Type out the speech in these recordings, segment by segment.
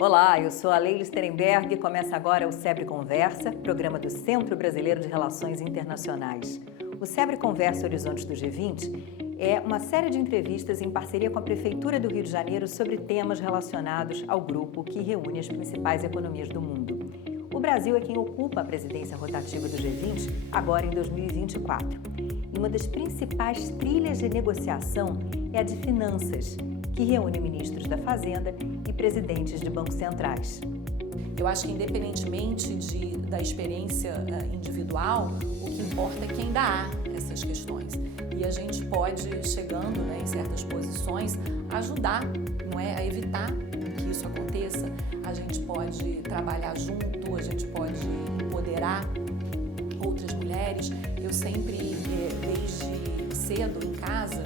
Olá, eu sou a Leila Sterenberg e começa agora o SEBRE Conversa, programa do Centro Brasileiro de Relações Internacionais. O SEBRE Conversa Horizontes do G20 é uma série de entrevistas em parceria com a Prefeitura do Rio de Janeiro sobre temas relacionados ao grupo que reúne as principais economias do mundo. O Brasil é quem ocupa a presidência rotativa do G20 agora em 2024. E uma das principais trilhas de negociação é a de finanças, que reúne ministros da Fazenda e presidentes de bancos centrais. Eu acho que, independentemente da experiência individual, o que importa é que ainda há essas questões. E a gente pode, chegando em certas posições, ajudar a evitar que isso aconteça. A gente pode trabalhar junto, a gente pode empoderar outras mulheres. Eu sempre, desde cedo em casa,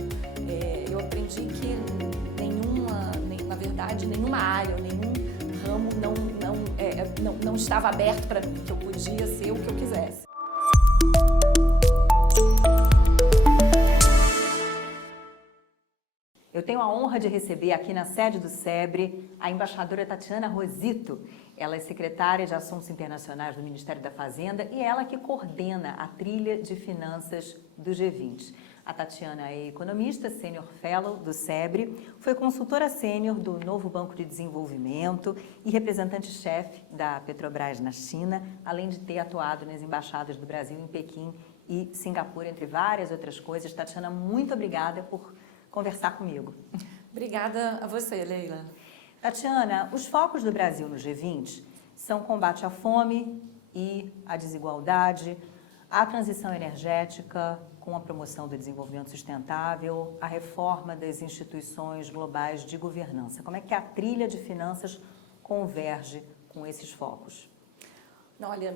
eu aprendi que na verdade, nenhuma área, nenhum ramo não estava aberto para mim, que eu podia ser o que eu quisesse. Eu tenho a honra de receber aqui na sede do SEBRE a embaixadora Tatiana Rosito. Ela é secretária de Assuntos Internacionais do Ministério da Fazenda e ela que coordena a trilha de finanças do G20. A Tatiana é economista, sênior fellow do SEBRE, foi consultora sênior do Novo Banco de Desenvolvimento e representante-chefe da Petrobras na China, além de ter atuado nas embaixadas do Brasil em Pequim e Singapura, entre várias outras coisas. Tatiana, muito obrigada por conversar comigo. Obrigada a você, Leila. Tatiana, os focos do Brasil no G20 são combate à fome e à desigualdade, a transição energética com a promoção do desenvolvimento sustentável, a reforma das instituições globais de governança. Como é que a trilha de finanças converge com esses focos? Olha,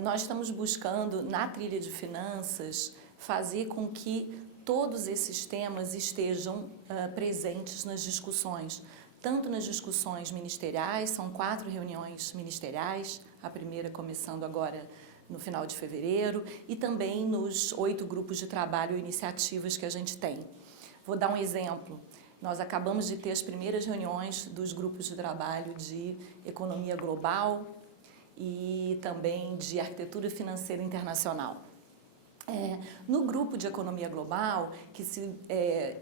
nós estamos buscando, na trilha de finanças, fazer com que todos esses temas estejam presentes nas discussões, tanto nas discussões ministeriais, são 4 reuniões ministeriais, a primeira começando agora no final de fevereiro, e também nos 8 grupos de trabalho e iniciativas que a gente tem. Vou dar um exemplo. Nós acabamos de ter as primeiras reuniões dos grupos de trabalho de economia global e também de arquitetura financeira internacional. No grupo de economia global, que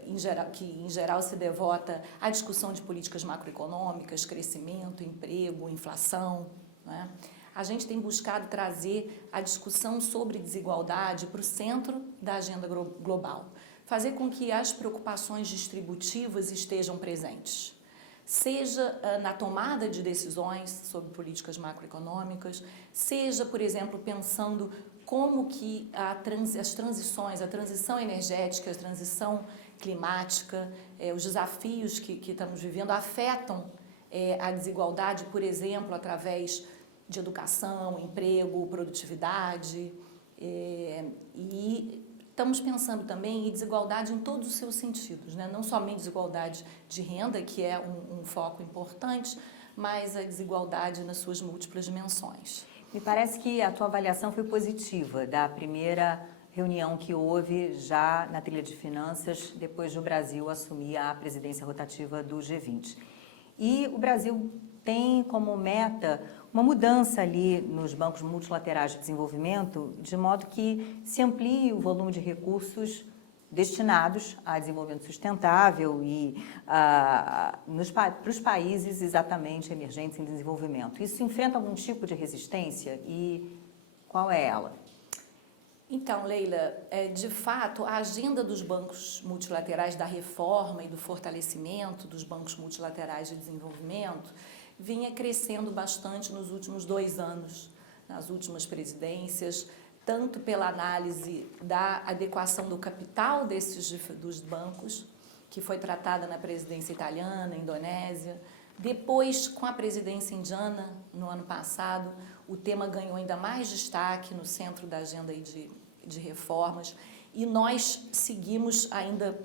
em geral se devota à discussão de políticas macroeconômicas, crescimento, emprego, inflação, né? A gente tem buscado trazer a discussão sobre desigualdade para o centro da agenda global, fazer com que as preocupações distributivas estejam presentes, seja na tomada de decisões sobre políticas macroeconômicas, seja, por exemplo, pensando como que as transições, a transição energética, a transição climática, os desafios que estamos vivendo afetam a desigualdade, por exemplo, através de educação, emprego, produtividade, e estamos pensando também em desigualdade em todos os seus sentidos, né? Não somente desigualdade de renda, que é um foco importante, mas a desigualdade nas suas múltiplas dimensões. Me parece que a tua avaliação foi positiva da primeira reunião que houve já na trilha de finanças, depois do Brasil assumir a presidência rotativa do G20. E o Brasil tem como meta uma mudança ali nos bancos multilaterais de desenvolvimento, de modo que se amplie o volume de recursos destinados a desenvolvimento sustentável e para os países exatamente emergentes em desenvolvimento. Isso enfrenta algum tipo de resistência e qual é ela? Então, Leila, de fato, a agenda dos bancos multilaterais da reforma e do fortalecimento dos bancos multilaterais de desenvolvimento vinha crescendo bastante nos últimos 2 anos, nas últimas presidências, tanto pela análise da adequação do capital dos bancos, que foi tratada na presidência italiana, indonésia. Depois, com a presidência indiana, no ano passado, o tema ganhou ainda mais destaque no centro da agenda de reformas, e nós seguimos ainda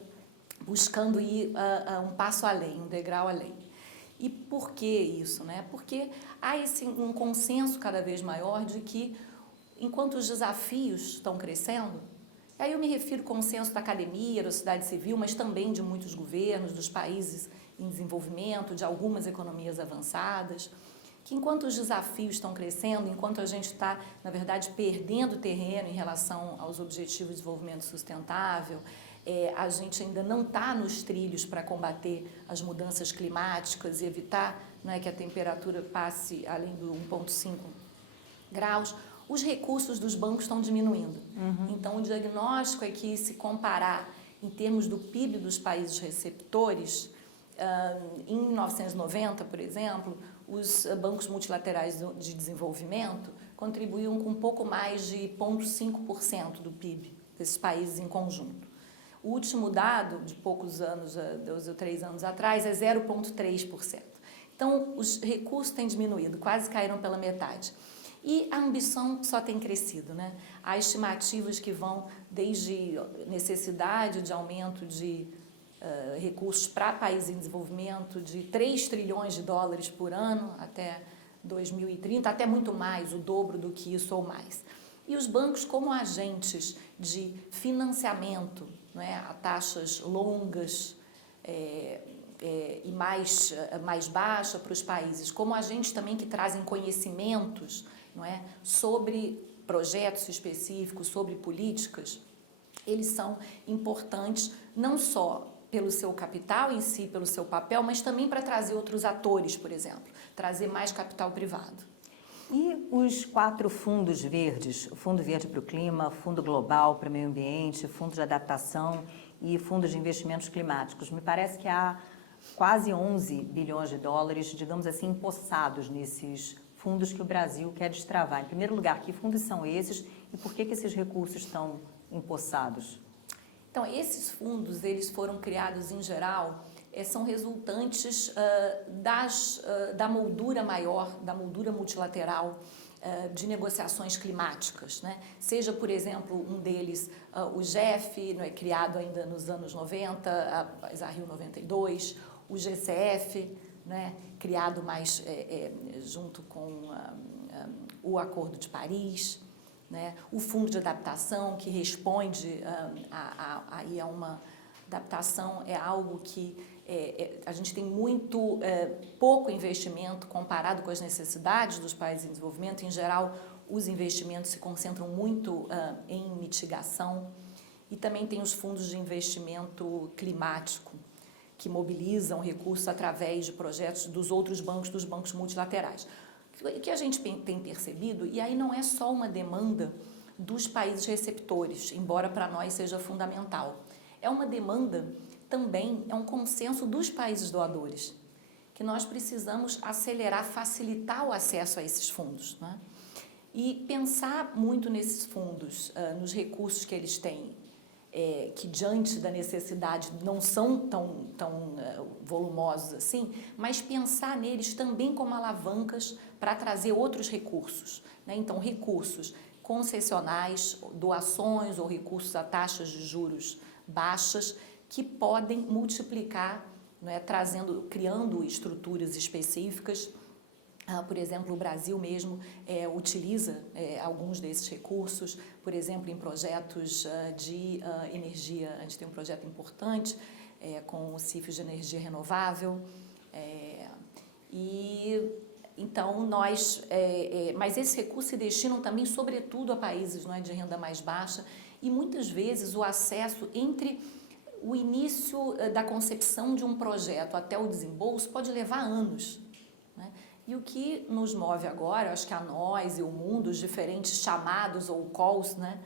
buscando ir um passo além, um degrau além. E por que isso, né? Porque há um consenso cada vez maior de que, enquanto os desafios estão crescendo, aí eu me refiro ao consenso da academia, da sociedade civil, mas também de muitos governos, dos países em desenvolvimento, de algumas economias avançadas, que enquanto os desafios estão crescendo, enquanto a gente está, na verdade, perdendo terreno em relação aos objetivos de desenvolvimento sustentável, a gente ainda não está nos trilhos para combater as mudanças climáticas e evitar, né, que a temperatura passe além do 1,5 graus, os recursos dos bancos estão diminuindo. Então, o diagnóstico é que, se comparar em termos do PIB dos países receptores, em 1990, por exemplo, os bancos multilaterais de desenvolvimento contribuíam com um pouco mais de 0,5% do PIB desses países em conjunto. O último dado, de poucos anos, 2 ou 3 anos atrás, é 0,3%. Então, os recursos têm diminuído, quase caíram pela metade. E a ambição só tem crescido, né? Há estimativas que vão desde necessidade de aumento de recursos para países em desenvolvimento de 3 trilhões de dólares por ano até 2030, até muito mais, o dobro do que isso ou mais. E os bancos, como agentes de financiamento, né, a taxas longas e mais baixa para os países, como agentes também que trazem conhecimentos, não é, sobre projetos específicos, sobre políticas, eles são importantes não só pelo seu capital em si, pelo seu papel, mas também para trazer outros atores, por exemplo, trazer mais capital privado. E os 4 fundos verdes, o Fundo Verde para o Clima, Fundo Global para o Meio Ambiente, Fundo de Adaptação e Fundo de Investimentos Climáticos, me parece que há quase 11 bilhões de dólares, digamos assim, empossados nesses fundos que o Brasil quer destravar. Em primeiro lugar, que fundos são esses e por que esses recursos estão empossados? Então, esses fundos, eles foram criados, em geral, são resultantes da moldura maior, da moldura multilateral de negociações climáticas, né? Seja, por exemplo, um deles, o GEF, não é, criado ainda nos anos 90, a Rio 92, o GCF, né, criado mais junto com o Acordo de Paris, né, o Fundo de Adaptação, que responde a uma adaptação, é algo que a gente tem muito pouco investimento comparado com as necessidades dos países em desenvolvimento. Em geral, os investimentos se concentram muito em mitigação. E também tem os fundos de investimento climático, que mobilizam recursos através de projetos dos outros bancos, dos bancos multilaterais. O que a gente tem percebido, e aí não é só uma demanda dos países receptores, embora para nós seja fundamental, é uma demanda também, é um consenso dos países doadores, que nós precisamos acelerar, facilitar o acesso a esses fundos, né? E pensar muito nesses fundos, nos recursos que eles têm, que diante da necessidade não são tão volumosos assim, mas pensar neles também como alavancas para trazer outros recursos, né? Então, recursos concessionais, doações ou recursos a taxas de juros baixas que podem multiplicar, né, criando estruturas específicas. Por exemplo, o Brasil mesmo utiliza alguns desses recursos, por exemplo, em projetos de energia. A gente tem um projeto importante com o CIF de energia renovável. Então, mas esses recursos se destinam também, sobretudo, a países, não é, de renda mais baixa, e muitas vezes o acesso entre o início da concepção de um projeto até o desembolso pode levar anos, né? E o que nos move agora, eu acho que a nós e o mundo, os diferentes chamados ou calls, né,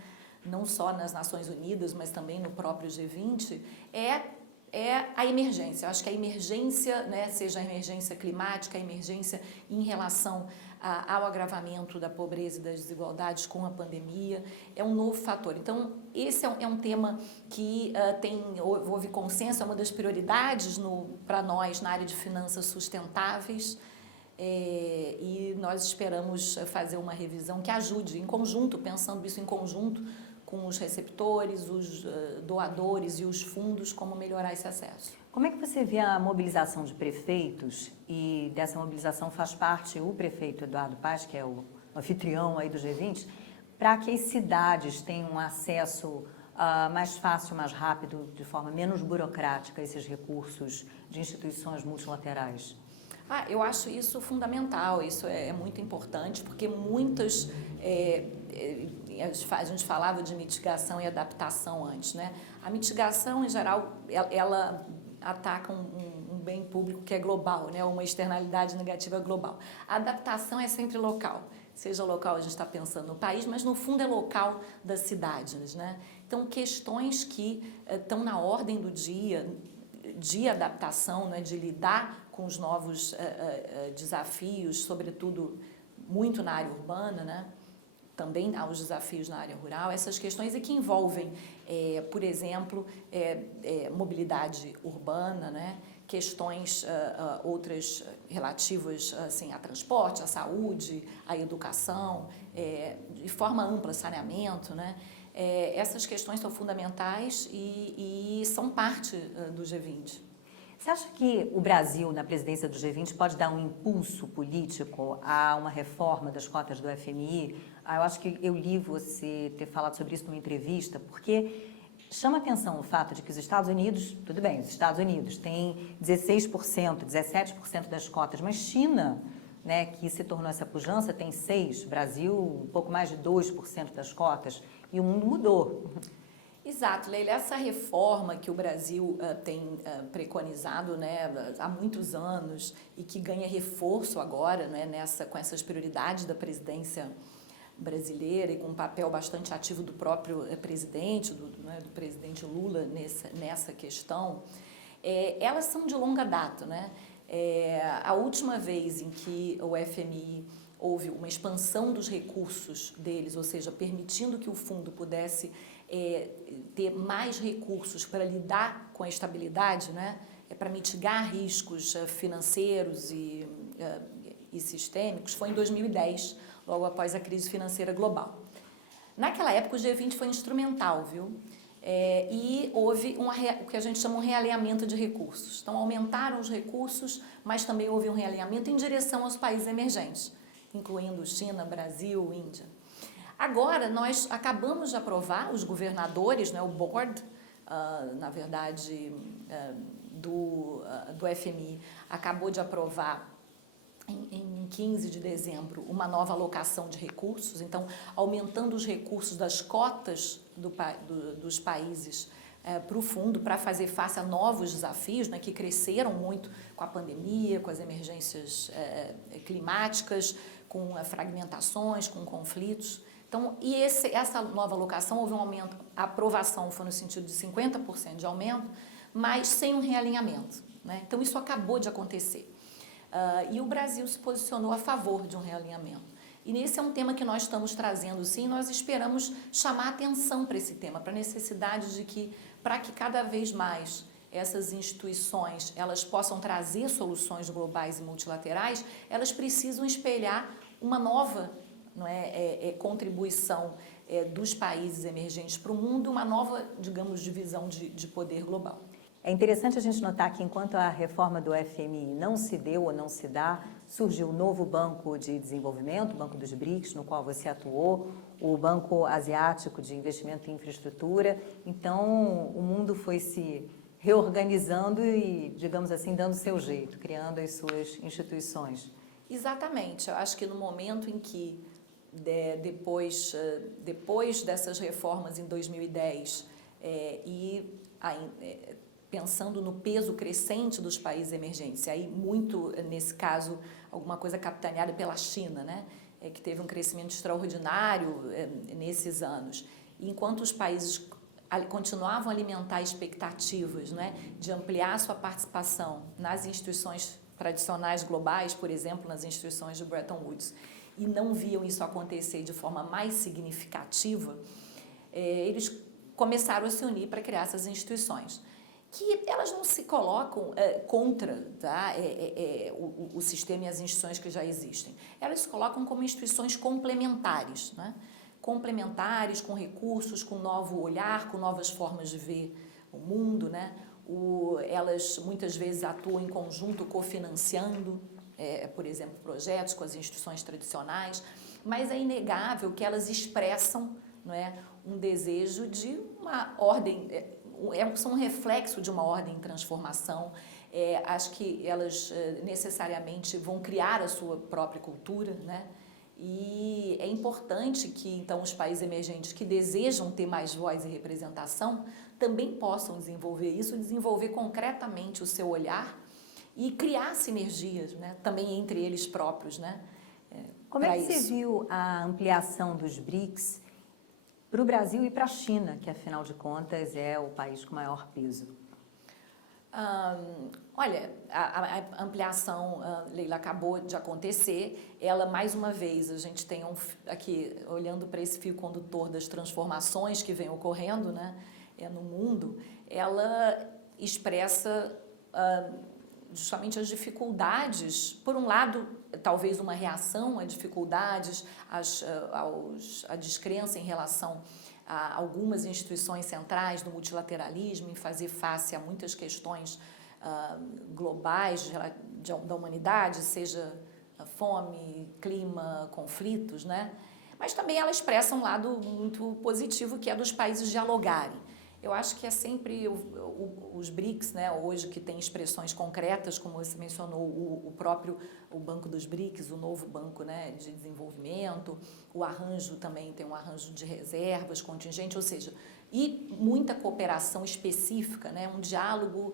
não só nas Nações Unidas, mas também no próprio G20, é a emergência. Eu acho que a emergência, né, seja a emergência climática, a emergência em relação ao agravamento da pobreza e das desigualdades com a pandemia, é um novo fator. Então, esse é um tema que houve consenso, é uma das prioridades para nós na área de finanças sustentáveis, e nós esperamos fazer uma revisão que ajude, em conjunto, pensando isso em conjunto, com os receptores, os doadores e os fundos, como melhorar esse acesso. Como é que você vê a mobilização de prefeitos, e dessa mobilização faz parte o prefeito Eduardo Paes, que é o anfitrião aí do G20, para que as cidades tenham acesso mais fácil, mais rápido, de forma menos burocrática, esses recursos de instituições multilaterais? Eu acho isso fundamental, isso é muito importante, porque muitas... a gente falava de mitigação e adaptação antes, né? A mitigação, em geral, ela ataca um bem público que é global, né? Uma externalidade negativa global. A adaptação é sempre local, seja local a gente está pensando no país, mas no fundo é local das cidades, né? Então, questões que estão na ordem do dia de adaptação, né? De lidar com os novos desafios, sobretudo muito na área urbana, né? Também há os desafios na área rural, essas questões e que envolvem, por exemplo, mobilidade urbana, né? Questões outras relativas assim, a transporte, à saúde, à educação, de forma ampla, saneamento, né? Essas questões são fundamentais e são parte do G20. Você acha que o Brasil, na presidência do G20, pode dar um impulso político a uma reforma das cotas do FMI? Eu acho que eu li você ter falado sobre isso numa entrevista, porque chama atenção o fato de que os Estados Unidos, tudo bem, os Estados Unidos têm 16%, 17% das cotas, mas China, né, que se tornou essa pujança, tem 6%, Brasil um pouco mais de 2% das cotas, e o mundo mudou. Exato, Leila, essa reforma que o Brasil tem preconizado, né, há muitos anos e que ganha reforço agora, né, com essas prioridades da presidência brasileira e com um papel bastante ativo do próprio presidente, do presidente Lula nessa questão, elas são de longa data, né? A última vez em que o FMI houve uma expansão dos recursos deles, ou seja, permitindo que o fundo pudesse ter mais recursos para lidar com a estabilidade, né? Para mitigar riscos financeiros e sistêmicos, foi em 2010, logo após a crise financeira global. Naquela época, o G20 foi instrumental, viu? E houve o que a gente chama de realinhamento de recursos. Então, aumentaram os recursos, mas também houve um realinhamento em direção aos países emergentes, incluindo China, Brasil, Índia. Agora, nós acabamos de aprovar, os governadores, né, o board, na verdade, do FMI, acabou de aprovar em 15 de dezembro uma nova alocação de recursos, então aumentando os recursos das cotas dos países para o fundo, para fazer face a novos desafios, né, que cresceram muito com a pandemia, com as emergências climáticas, com fragmentações, com conflitos. Então, essa nova alocação, houve um aumento, a aprovação foi no sentido de 50% de aumento, mas sem um realinhamento, né? Então, isso acabou de acontecer. E o Brasil se posicionou a favor de um realinhamento. E esse é um tema que nós estamos trazendo, sim, nós esperamos chamar atenção para esse tema, para a necessidade de que, para que cada vez mais essas instituições elas possam trazer soluções globais e multilaterais, elas precisam espelhar uma nova contribuição dos países emergentes para o mundo, uma nova, digamos, divisão de poder global. É interessante a gente notar que enquanto a reforma do FMI não se deu ou não se dá, surgiu o novo Banco de Desenvolvimento, o Banco dos BRICS, no qual você atuou, o Banco Asiático de Investimento em Infraestrutura. Então, o mundo foi se reorganizando e, digamos assim, dando seu jeito, criando as suas instituições. Exatamente. Eu acho que no momento em que, depois dessas reformas em 2010 pensando no peso crescente dos países emergentes, e aí muito, nesse caso, alguma coisa capitaneada pela China, né? Que teve um crescimento extraordinário nesses anos. E enquanto os países continuavam a alimentar expectativas, né, de ampliar sua participação nas instituições tradicionais globais, por exemplo, nas instituições de Bretton Woods, e não viam isso acontecer de forma mais significativa, eles começaram a se unir para criar essas instituições, que elas não se colocam contra, tá, o sistema e as instituições que já existem. Elas se colocam como instituições complementares, né? Complementares, com recursos, com novo olhar, com novas formas de ver o mundo, né? Elas muitas vezes atuam em conjunto, cofinanciando, por exemplo, projetos com as instituições tradicionais, mas é inegável que elas expressam não é, um desejo de uma ordem, são um reflexo de uma ordem em transformação. Acho que elas necessariamente vão criar a sua própria cultura, né? E é importante que, então, os países emergentes que desejam ter mais voz e representação também possam desenvolver isso, desenvolver concretamente o seu olhar e criar sinergias, né, também entre eles próprios, né? Como é que você viu a ampliação dos BRICS para o Brasil e para a China, que afinal de contas é o país com maior peso? Olha, a ampliação, Leila, acabou de acontecer. Ela, mais uma vez, a gente tem aqui, olhando para esse fio condutor das transformações que vem ocorrendo, né, no mundo, ela expressa justamente as dificuldades, por um lado, talvez uma reação a dificuldades, a descrença em relação a algumas instituições centrais do multilateralismo, em fazer face a muitas questões globais da humanidade, seja fome, clima, conflitos, né? Mas também ela expressa um lado muito positivo, que é dos países dialogarem. Eu acho que é sempre os BRICS, né, hoje, que tem expressões concretas, como você mencionou, o Banco dos BRICS, o novo Banco, né, de Desenvolvimento, o arranjo também tem um arranjo de reservas, contingente, ou seja, e muita cooperação específica, né, um diálogo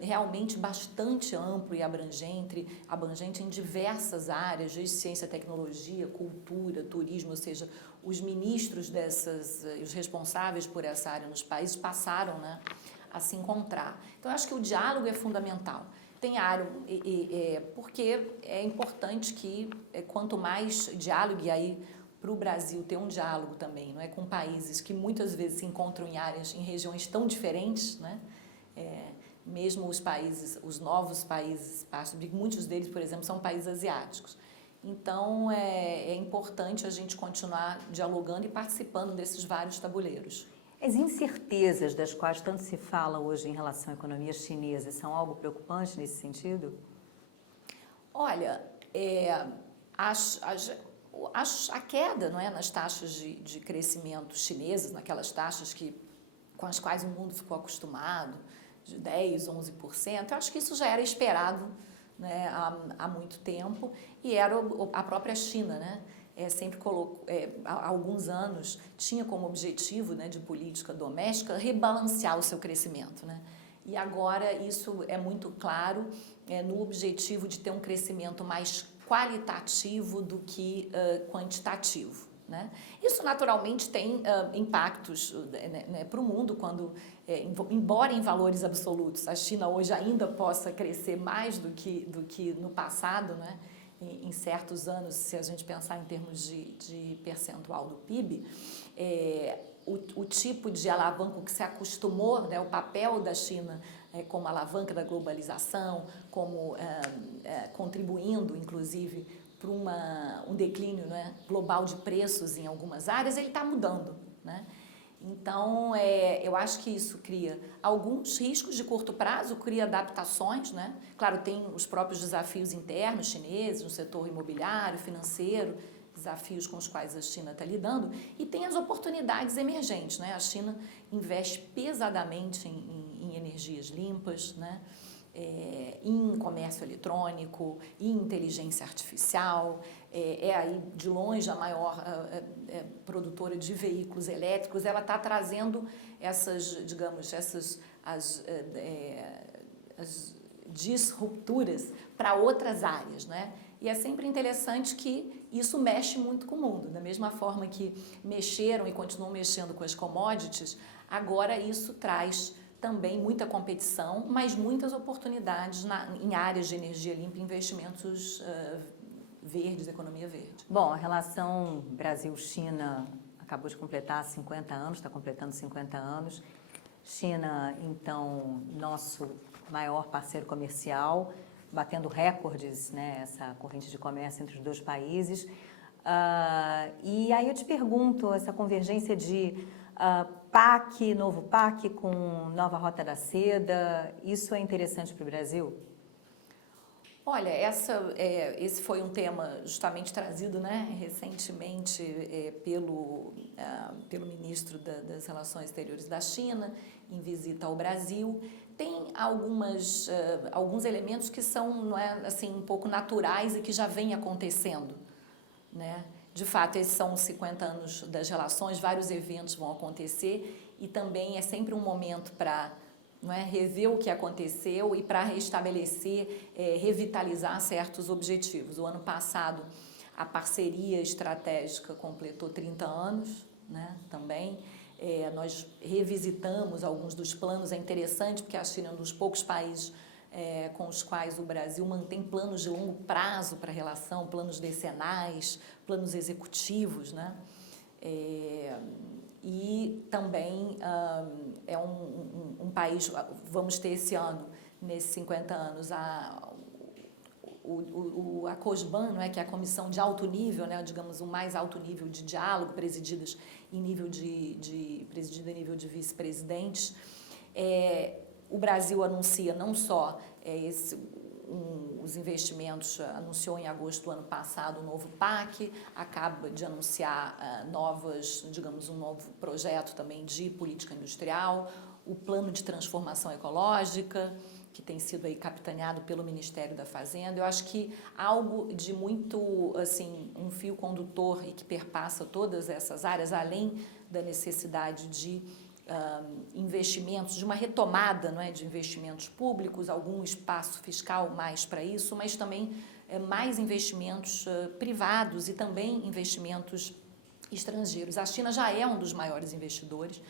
realmente bastante amplo e abrangente em diversas áreas, de ciência, tecnologia, cultura, turismo, ou seja, os ministros os responsáveis por essa área nos países passaram, né, a se encontrar. Então, eu acho que o diálogo é fundamental. Tem área, porque é importante que quanto mais diálogo, e aí para o Brasil ter um diálogo também, não é, com países que muitas vezes se encontram em regiões tão diferentes, né? Mesmo os novos países, muitos deles, por exemplo, são países asiáticos. Então, é importante a gente continuar dialogando e participando desses vários tabuleiros. As incertezas das quais tanto se fala hoje em relação à economia chinesa são algo preocupante nesse sentido? Olha, a queda, não é, nas taxas de crescimento chinesas, naquelas taxas com as quais o mundo ficou acostumado, de 10%, 11%, eu acho que isso já era esperado, né, há muito tempo, e era a própria China, né? Sempre colocou, há alguns anos, tinha como objetivo, né, de política doméstica rebalancear o seu crescimento, né? E agora isso é muito claro no objetivo de ter um crescimento mais qualitativo do que quantitativo, né? Isso naturalmente tem impactos, né, para o mundo, quando, embora em valores absolutos a China hoje ainda possa crescer mais do que no passado, né, em certos anos, se a gente pensar em termos de percentual do PIB, o tipo de alavanca que se acostumou, né, o papel da China como alavanca da globalização, como contribuindo, inclusive, para um declínio, né, global de preços em algumas áreas, ele está mudando, né? Então, eu acho que isso cria alguns riscos de curto prazo, cria adaptações, né? Claro, tem os próprios desafios internos chineses, no setor imobiliário, financeiro, desafios com os quais a China está lidando, e tem as oportunidades emergentes, né? A China investe pesadamente em energias limpas, né? Em comércio eletrônico, em inteligência artificial, aí de longe a maior produtora de veículos elétricos. Ela está trazendo as disrupturas para outras áreas, né? E é sempre interessante que isso mexe muito com o mundo. Da mesma forma que mexeram e continuam mexendo com as commodities, agora isso traz também muita competição, mas muitas oportunidades em áreas de energia limpa e investimentos verdes, economia verde. Bom, a relação Brasil-China acabou de completar 50 anos, está completando 50 anos. China, então, nosso maior parceiro comercial, batendo recordes, né, essa corrente de comércio entre os dois países. E aí eu te pergunto, essa convergência de PAC, novo PAC com nova Rota da Seda, isso é interessante para o Brasil? Olha, esse foi um tema justamente trazido, né, recentemente pelo ministro das Relações Exteriores da China, em visita ao Brasil. Tem alguns elementos que são, não é, assim, um pouco naturais e que já vêm acontecendo, né? De fato, esses são os 50 anos das relações, vários eventos vão acontecer e também é sempre um momento para, não é, rever o que aconteceu e para restabelecer, revitalizar certos objetivos. O ano passado, a parceria estratégica completou 30 anos, né, também. Nós revisitamos alguns dos planos. É interessante porque a China é um dos poucos países com os quais o Brasil mantém planos de longo prazo para a relação, planos decenais, planos executivos, né? E também é um país, vamos ter esse ano, nesses 50 anos, a COSBAN, não é, que é a comissão de alto nível, né, digamos, o mais alto nível de diálogo, presidida em nível de vice-presidentes. O Brasil anuncia não só os investimentos, anunciou em agosto do ano passado o novo PAC, acaba de anunciar um novo projeto também de política industrial, o plano de transformação ecológica, que tem sido aí capitaneado pelo Ministério da Fazenda. Eu acho que algo de muito, assim, um fio condutor e que perpassa todas essas áreas, além da necessidade de investimentos, de uma retomada, não é, de investimentos públicos, algum espaço fiscal mais para isso, mas também mais investimentos privados e também investimentos estrangeiros. A China já é um dos maiores investidores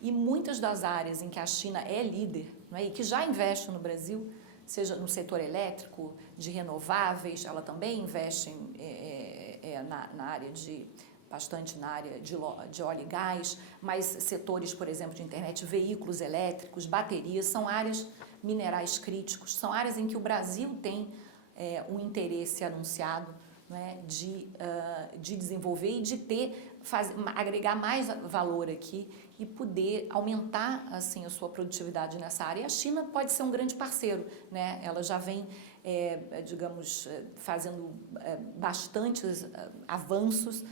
e muitas das áreas em que a China é líder, não é, e que já investe no Brasil, seja no setor elétrico, de renováveis, ela também investe bastante na área de óleo e gás, mas setores, por exemplo, de internet, veículos elétricos, baterias, são áreas, minerais críticos, são áreas em que o Brasil tem um interesse anunciado, não é, de desenvolver e de agregar mais valor aqui e poder aumentar, assim, a sua produtividade nessa área. E a China pode ser um grande parceiro, né? Ela já vem, digamos, fazendo bastantes avanços,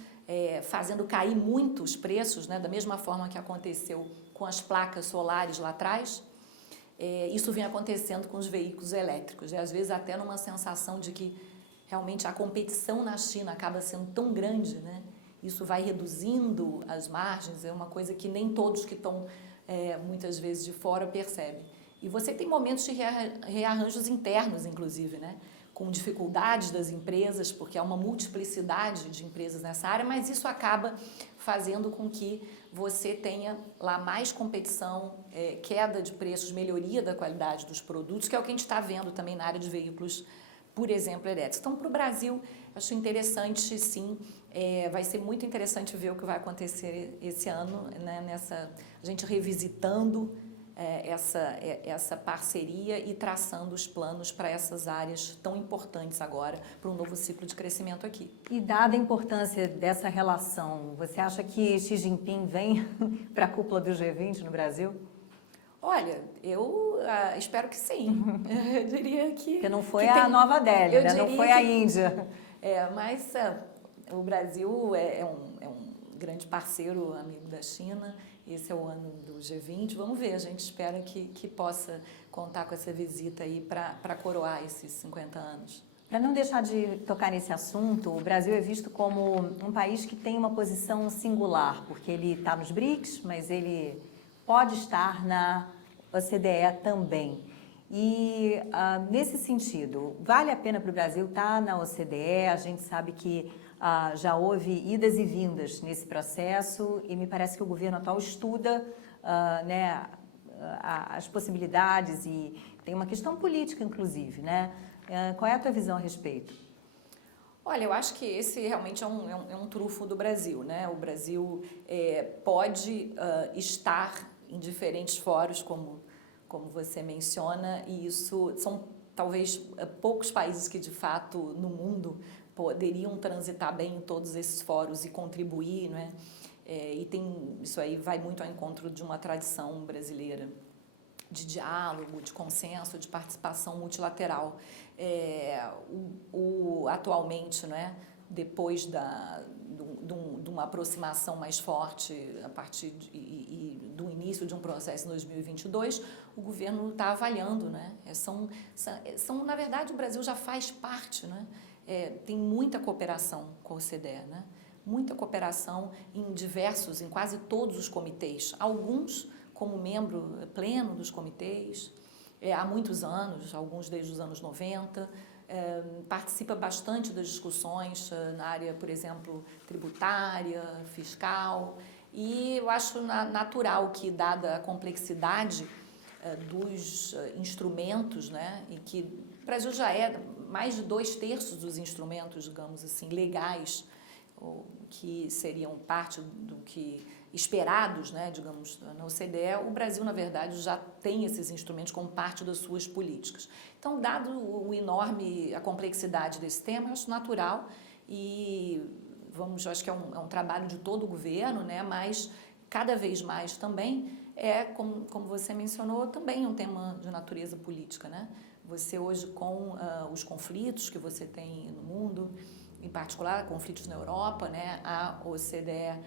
fazendo cair muito os preços, né, da mesma forma que aconteceu com as placas solares lá atrás. Isso vem acontecendo com os veículos elétricos, e às vezes até numa sensação de que realmente a competição na China acaba sendo tão grande, né? Isso vai reduzindo as margens, é uma coisa que nem todos que estão muitas vezes de fora percebem. E você tem momentos de rearranjos internos, inclusive, né? Com dificuldades das empresas, porque há uma multiplicidade de empresas nessa área, mas isso acaba fazendo com que você tenha lá mais competição, queda de preços, melhoria da qualidade dos produtos, que é o que a gente está vendo também na área de veículos, por exemplo, elétricos. Então, para o Brasil, acho interessante, sim, vai ser muito interessante ver o que vai acontecer esse ano, né, a gente revisitando essa parceria e traçando os planos para essas áreas tão importantes agora para um novo ciclo de crescimento aqui. E dada a importância dessa relação, você acha que Xi Jinping vem para a cúpula do G20 no Brasil? Olha, eu espero que sim. Eu diria que... Porque não foi a Nova Delhi, né? Não foi a Índia. Mas o Brasil é um grande parceiro, amigo da China. Esse é o ano do G20. Vamos ver, a gente espera que possa contar com essa visita aí para coroar esses 50 anos. Para não deixar de tocar nesse assunto, o Brasil é visto como um país que tem uma posição singular, porque ele está nos BRICS, mas ele pode estar na OCDE também. E, nesse sentido, vale a pena para o Brasil estar na OCDE? A gente sabe que já houve idas e vindas nesse processo e me parece que o governo atual estuda né, as possibilidades e tem uma questão política, inclusive, né? Qual é a tua visão a respeito? Olha, eu acho que esse realmente é um trunfo do Brasil, né? O Brasil pode estar em diferentes fóruns, como você menciona, e isso são talvez poucos países que de fato no mundo poderiam transitar bem em todos esses fóruns e contribuir, não é? Isso aí vai muito ao encontro de uma tradição brasileira de diálogo, de consenso, de participação multilateral. Atualmente, né, depois de uma aproximação mais forte a partir do início de um processo em 2022, o governo está avaliando, né? Na verdade, o Brasil já faz parte, né? Tem muita cooperação com a OCDE, né? Muita cooperação em quase todos os comitês, alguns como membro pleno dos comitês, há muitos anos, alguns desde os anos 90, participa bastante das discussões na área, por exemplo, tributária, fiscal, e eu acho natural que, dada a complexidade dos instrumentos, né, e que o Brasil já é mais de 2/3 dos instrumentos, digamos assim, legais, que seriam parte do que esperados, né, digamos, na OCDE, o Brasil, na verdade, já tem esses instrumentos como parte das suas políticas. Então, dado a complexidade desse tema, eu acho natural e eu acho que é um trabalho de todo o governo, né, mas cada vez mais também como você mencionou, também um tema de natureza política, né? Você hoje, com os conflitos que você tem no mundo, em particular conflitos na Europa, né, a OCDE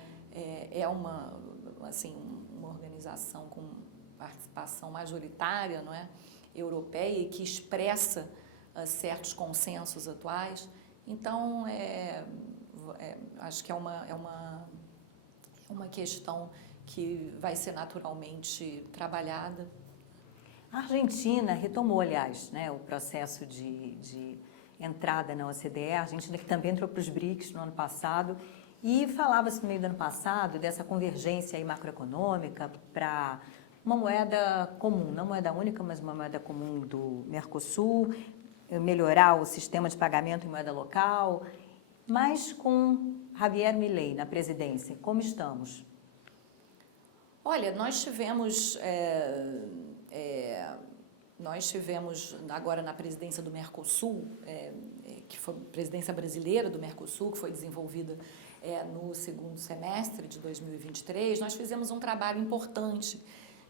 é uma organização com participação majoritária, não é, europeia, e que expressa certos consensos atuais. Então, acho que é uma questão que vai ser naturalmente trabalhada. A Argentina retomou, aliás, né, o processo de entrada na OCDE, a Argentina que também entrou para os BRICS no ano passado, e falava-se no meio do ano passado dessa convergência aí macroeconômica para uma moeda comum, não moeda única, mas uma moeda comum do Mercosul, melhorar o sistema de pagamento em moeda local, mas com Javier Milei na presidência, como estamos? Olha, nós tivemos agora na presidência do Mercosul, que foi a presidência brasileira do Mercosul, que foi desenvolvida no segundo semestre de 2023, nós fizemos um trabalho importante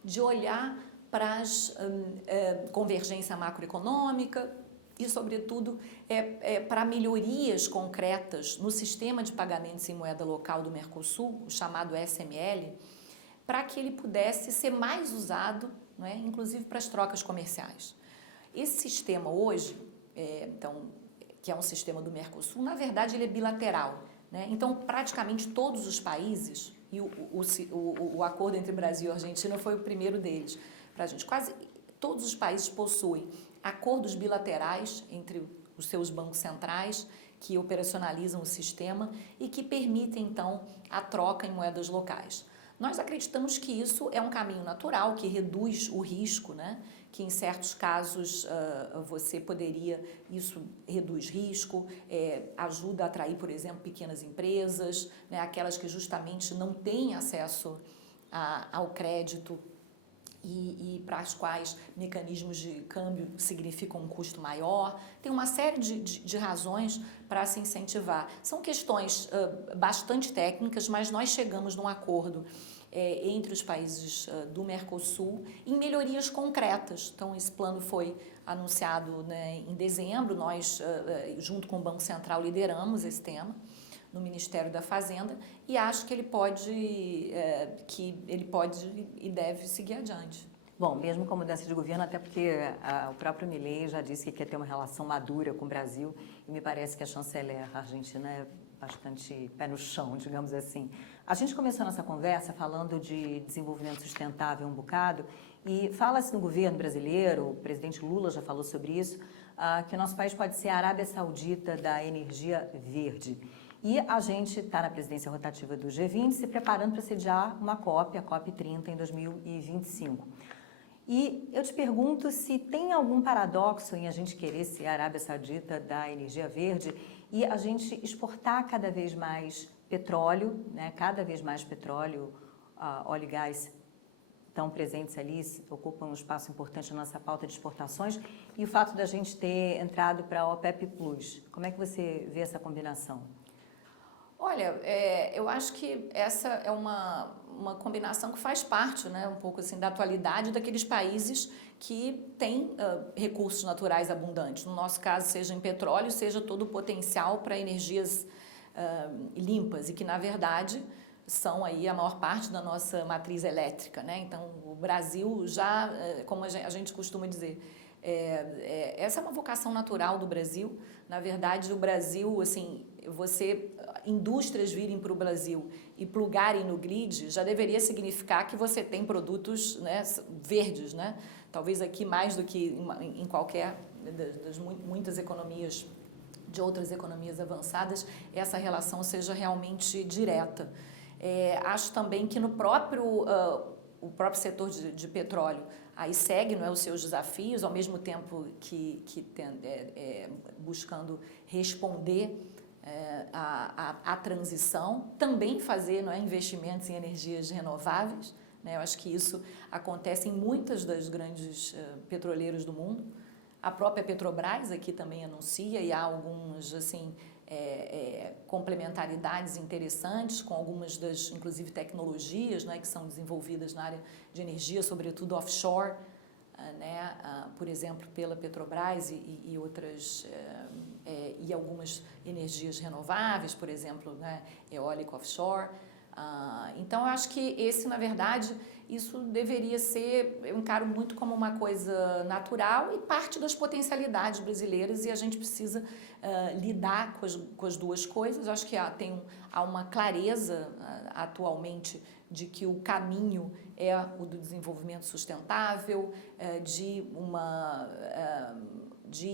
de olhar para a convergência macroeconômica e, sobretudo, para melhorias concretas no sistema de pagamentos em moeda local do Mercosul, o chamado SML, para que ele pudesse ser mais usado, não é, inclusive para as trocas comerciais. Esse sistema hoje, que é um sistema do Mercosul, na verdade ele é bilateral, né? Então, praticamente todos os países, e o acordo entre Brasil e Argentina foi o primeiro deles, para a gente, quase todos os países possuem acordos bilaterais entre os seus bancos centrais, que operacionalizam o sistema e que permitem, então, a troca em moedas locais. Nós acreditamos que isso é um caminho natural, que reduz o risco, né? Que em certos casos isso reduz risco, ajuda a atrair, por exemplo, pequenas empresas, né? Aquelas que justamente não têm acesso ao crédito e para as quais mecanismos de câmbio significam um custo maior. Tem uma série de razões para se incentivar. São questões bastante técnicas, mas nós chegamos num acordo entre os países do Mercosul em melhorias concretas. Então, esse plano foi anunciado, né, em dezembro. Nós, junto com o Banco Central, lideramos esse tema no Ministério da Fazenda e acho que ele pode e deve seguir adiante. Bom, mesmo com a mudança de governo, até porque o próprio Milei já disse que quer ter uma relação madura com o Brasil e me parece que a chanceler argentina é bastante pé no chão, digamos assim. A gente começou nossa conversa falando de desenvolvimento sustentável um bocado e fala-se no governo brasileiro, o presidente Lula já falou sobre isso, que o nosso país pode ser a Arábia Saudita da energia verde. E a gente está na presidência rotativa do G20 se preparando para sediar uma COP, a COP30, em 2025. E eu te pergunto se tem algum paradoxo em a gente querer ser a Arábia Saudita da energia verde e a gente exportar cada vez mais petróleo, né? Cada vez mais petróleo, óleo e gás estão presentes ali, ocupam um espaço importante na nossa pauta de exportações, e o fato da gente ter entrado para a OPEP+. Como é que você vê essa combinação? Olha, eu acho que essa é uma combinação que faz parte, né, um pouco assim, da atualidade daqueles países que têm recursos naturais abundantes. No nosso caso, seja em petróleo, seja todo o potencial para energias limpas e que, na verdade, são aí a maior parte da nossa matriz elétrica, né? Então, o Brasil já, como a gente costuma dizer, essa é uma vocação natural do Brasil. Na verdade, o Brasil, assim, indústrias virem para o Brasil e plugarem no grid, já deveria significar que você tem produtos, né, verdes, né? Talvez aqui mais do que em qualquer das muitas economias, de outras economias avançadas, essa relação seja realmente direta. Acho também que no o próprio setor de petróleo aí segue, não é, os seus desafios, ao mesmo tempo que buscando responder à transição, também fazer, não é, investimentos em energias renováveis, né? Eu acho que isso acontece em muitas das grandes petroleiras do mundo. A própria Petrobras aqui também anuncia, e há algumas, assim, complementaridades interessantes com algumas das, inclusive, tecnologias, né, que são desenvolvidas na área de energia, sobretudo offshore, né, por exemplo, pela Petrobras e outras, e algumas energias renováveis, por exemplo, né, eólico offshore. Então, eu acho que esse, na verdade, isso deveria ser, eu encaro muito como uma coisa natural e parte das potencialidades brasileiras, e a gente precisa lidar com as duas coisas. Eu acho que há uma clareza atualmente de que o caminho é o do desenvolvimento sustentável, de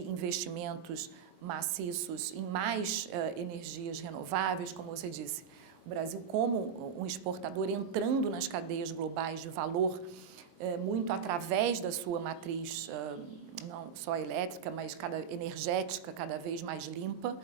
investimentos maciços em mais energias renováveis, como você disse. O Brasil, como um exportador, entrando nas cadeias globais de valor, muito através da sua matriz, não só elétrica, mas energética, cada vez mais limpa.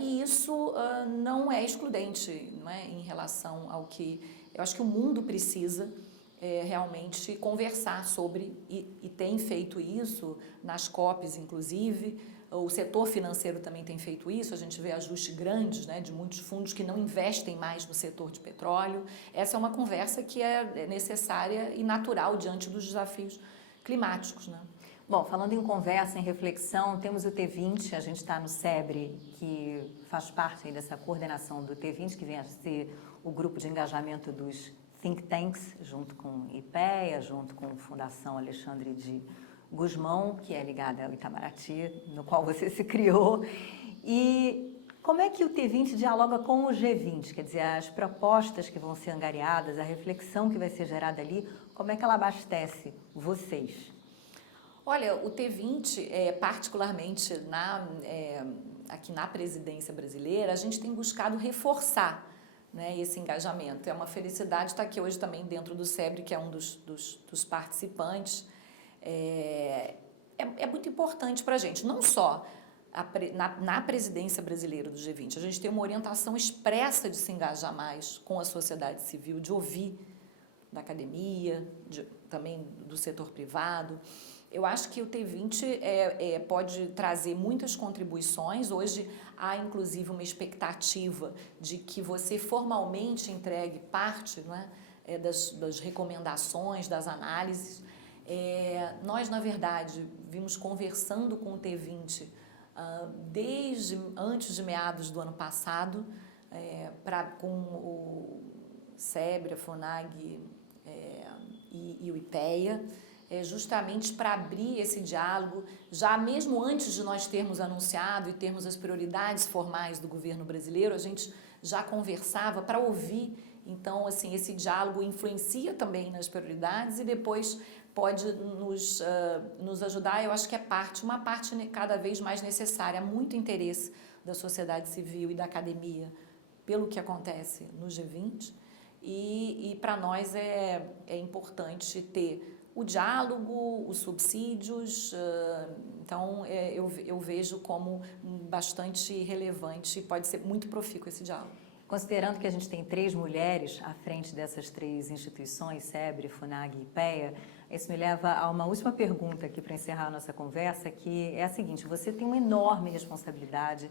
E isso não é excludente, não é, em relação ao que eu acho que o mundo precisa realmente conversar sobre, e tem feito isso nas COPs, inclusive. O setor financeiro também tem feito isso, a gente vê ajustes grandes, né, de muitos fundos que não investem mais no setor de petróleo. Essa é uma conversa que é necessária e natural diante dos desafios climáticos, né? Bom, falando em conversa, em reflexão, temos o T20, a gente está no SEBRE, que faz parte aí dessa coordenação do T20, que vem a ser o grupo de engajamento dos think tanks, junto com o IPEA, junto com a Fundação Alexandre de Gusmão, que é ligada ao Itamaraty, no qual você se criou. E como é que o T20 dialoga com o G20? Quer dizer, as propostas que vão ser angariadas, a reflexão que vai ser gerada ali, como é que ela abastece vocês? Olha, o T20, particularmente aqui na presidência brasileira, a gente tem buscado reforçar, né, esse engajamento. É uma felicidade estar aqui hoje também dentro do SEBRE, que é um dos participantes. É muito importante para a gente, não só na presidência brasileira do G20, a gente tem uma orientação expressa de se engajar mais com a sociedade civil, de ouvir da academia, também do setor privado. Eu acho que o T20 pode trazer muitas contribuições. Hoje há, inclusive, uma expectativa de que você formalmente entregue parte, não é, das recomendações, das análises. Nós, na verdade, vimos conversando com o T20 desde antes de meados do ano passado, com o SEBRE, a FONAG e o IPEA, justamente para abrir esse diálogo, já mesmo antes de nós termos anunciado e termos as prioridades formais do governo brasileiro, a gente já conversava para ouvir. Então, assim, esse diálogo influencia também nas prioridades e depois pode nos ajudar. Eu acho que é uma parte cada vez mais necessária. Há muito interesse da sociedade civil e da academia pelo que acontece no G20 e para nós é importante ter o diálogo, os subsídios. Então, eu vejo como bastante relevante e pode ser muito profícuo esse diálogo. Considerando que a gente tem 3 mulheres à frente dessas 3 instituições, SEBRE, FUNAG e IPEA, isso me leva a uma última pergunta aqui para encerrar a nossa conversa, que é a seguinte: você tem uma enorme responsabilidade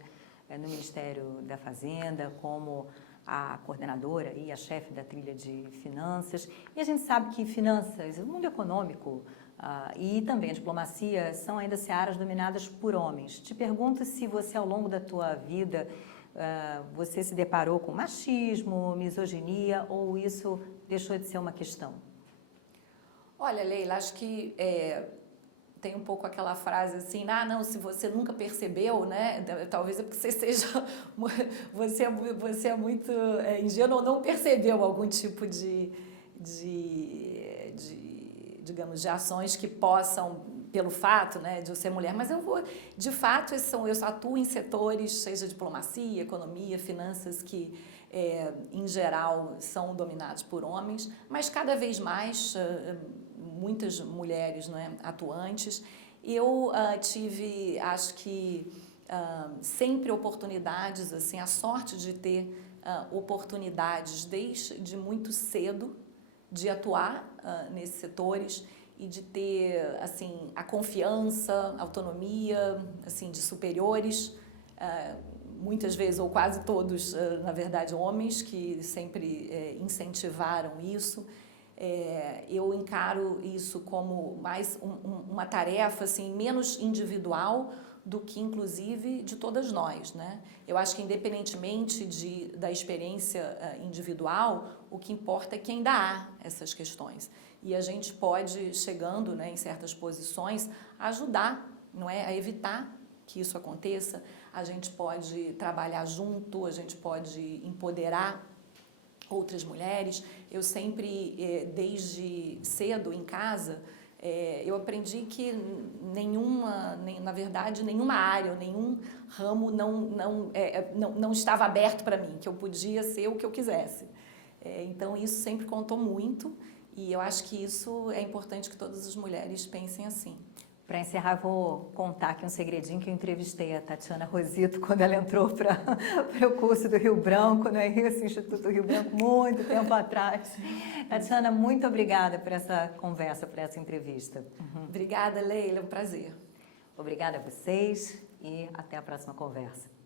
no Ministério da Fazenda, como a coordenadora e a chefe da trilha de finanças. E a gente sabe que finanças, o mundo econômico e também a diplomacia são ainda searas dominadas por homens. Te pergunto se você, ao longo da tua vida, você se deparou com machismo, misoginia, ou isso deixou de ser uma questão? Olha, Leila, acho que tem um pouco aquela frase assim, não, se você nunca percebeu, né? Talvez é porque você seja, você é muito ingênuo ou não percebeu algum tipo digamos, de ações que possam, pelo fato, né, de eu ser mulher, mas de fato, eu atuo em setores, seja diplomacia, economia, finanças, que em geral são dominados por homens, mas cada vez mais muitas mulheres, não é, atuantes. Eu tive, acho que sempre oportunidades, assim, a sorte de ter oportunidades desde muito cedo de atuar nesses setores e de ter, assim, a confiança, a autonomia, assim, de superiores, muitas vezes, ou quase todos, na verdade, homens, que sempre incentivaram isso. Eu encaro isso como mais uma tarefa, assim, menos individual do que, inclusive, de todas nós, né? Eu acho que, independentemente da experiência individual, o que importa é que ainda há essas questões. E a gente pode, chegando, né, em certas posições, ajudar, não é, a evitar que isso aconteça. A gente pode trabalhar junto, a gente pode empoderar outras mulheres. Eu sempre, desde cedo em casa, eu aprendi que na verdade, nenhuma área, nenhum ramo não estava aberto para mim, que eu podia ser o que eu quisesse. Então, isso sempre contou muito e eu acho que isso é importante que todas as mulheres pensem assim. Para encerrar, vou contar aqui um segredinho que eu entrevistei a Tatiana Rosito quando ela entrou para o curso do Rio Branco, no Instituto Rio Branco, muito tempo atrás. Tatiana, muito obrigada por essa conversa, por essa entrevista. Obrigada, Leila, é um prazer. Obrigada a vocês e até a próxima conversa.